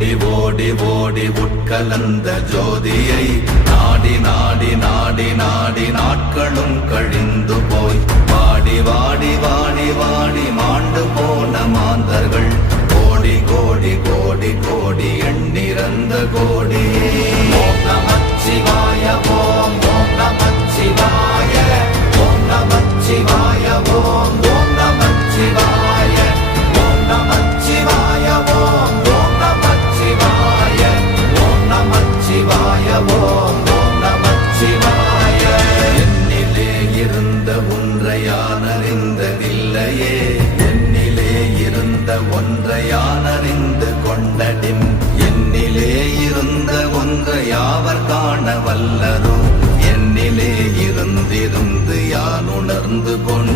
ஓடி ஓடி ஓடி உட்கலந்த ஜோதியை நாடி நாடி நாடி நாடி நாட்களும் கழிந்து போய் வாடி வாடி வாடி வாடி மாண்டு போன மாந்தர்கள் கோடி கோடி கோடி கோடி எண்ணிறந்த கோடி. ஓம் நமச்சிவாய ஓம் ஓம் நமச்சிவாய ஓம் நமச்சிவாய ஓம் ஓம் நமச்சிவாய ஓம் நமச்சிவாய ஓம் ஓம் நமச்சிவாய ஓம் நமச்சிவாய ஓம் ஓம் நமச்சிவாய. என்னிலே இருந்த ஒன்றை யான் அறிந்ததில்லையே, என்னிலே இருந்த ஒன்றை யான் அறிந்து கொண்டடின், என்னிலே இருந்த ஒன்றை யாவர் காண வல்லதோ, என்னிலே இருந்திருந்து யான் உணர்ந்து கொண்ட